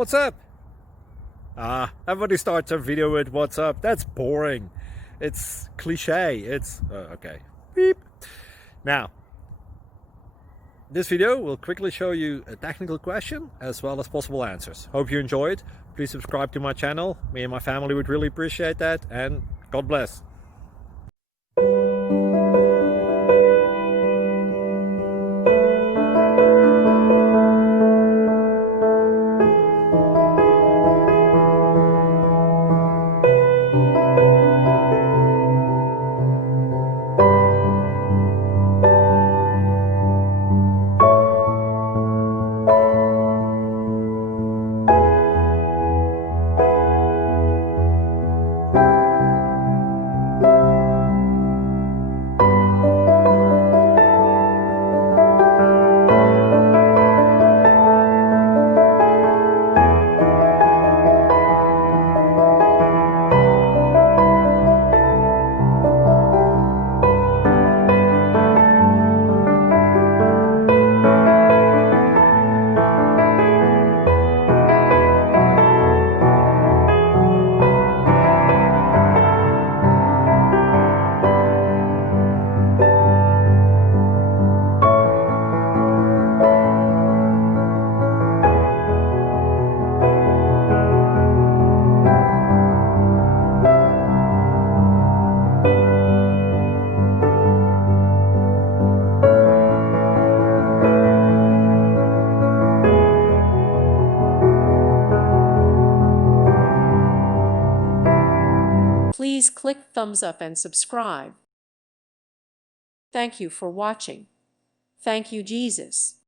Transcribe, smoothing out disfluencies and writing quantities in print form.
What's up? Everybody starts a video with what's up. That's boring. It's cliche. It's okay. Beep. Now, this video will quickly show you a technical question as well as possible answers. Hope you enjoyed. Please subscribe to my channel. Me and my family would really appreciate that, and God bless. Please click thumbs up and subscribe. Thank you for watching. Thank you, Jesus.